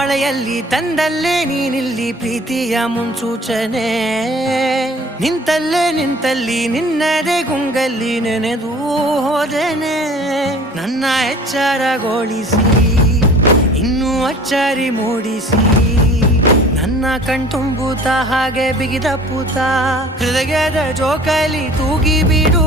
ಮಳೆಯಲ್ಲಿ ತಂದಲ್ಲೇ ನೀನಿಲ್ಲಿ ಪ್ರೀತಿಯ ಮುನ್ಸೂಚನೆ ನಿಂತಲ್ಲಿ ನಿನ್ನದೇ ಗುಂಗಲ್ಲಿ ನೆನೆದು ಹೋದನೆ ನನ್ನ ಎಚ್ಚರಗೊಳಿಸಿ ಇನ್ನೂ ಅಚ್ಚರಿ ಮೂಡಿಸಿ ನನ್ನ ಕಣ್ತುಂಬುತ್ತ ಹಾಗೆ ಬಿಗಿದ ಪೂತ ಹೃದಯದ ಜೋಕಾಲಿ ತೂಗಿ ಬಿಡು